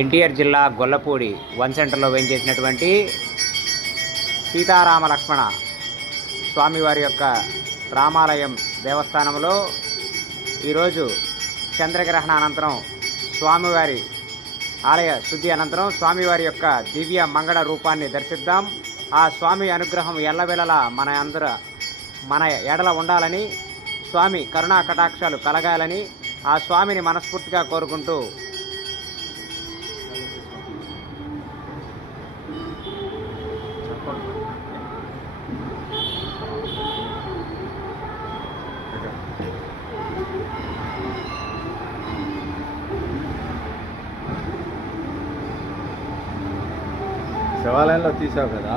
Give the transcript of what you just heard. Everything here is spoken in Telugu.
ఎన్టీఆర్ జిల్లా గొల్లపూడి వన్ సెంటర్లో వేయించేసినటువంటి సీతారామ లక్ష్మణ స్వామివారి యొక్క రామాలయం దేవస్థానంలో ఈరోజు చంద్రగ్రహణ అనంతరం స్వామివారి ఆలయ శుద్ధి అనంతరం స్వామివారి యొక్క దివ్య మంగళ రూపాన్ని దర్శిద్దాం. ఆ స్వామి అనుగ్రహం ఎల్లవేళలా మన ఎడల ఉండాలని, స్వామి కరుణా కటాక్షాలు కలగాలని ఆ స్వామిని మనస్ఫూర్తిగా కోరుకుంటూ శివాలయంలో తీసావు కదా.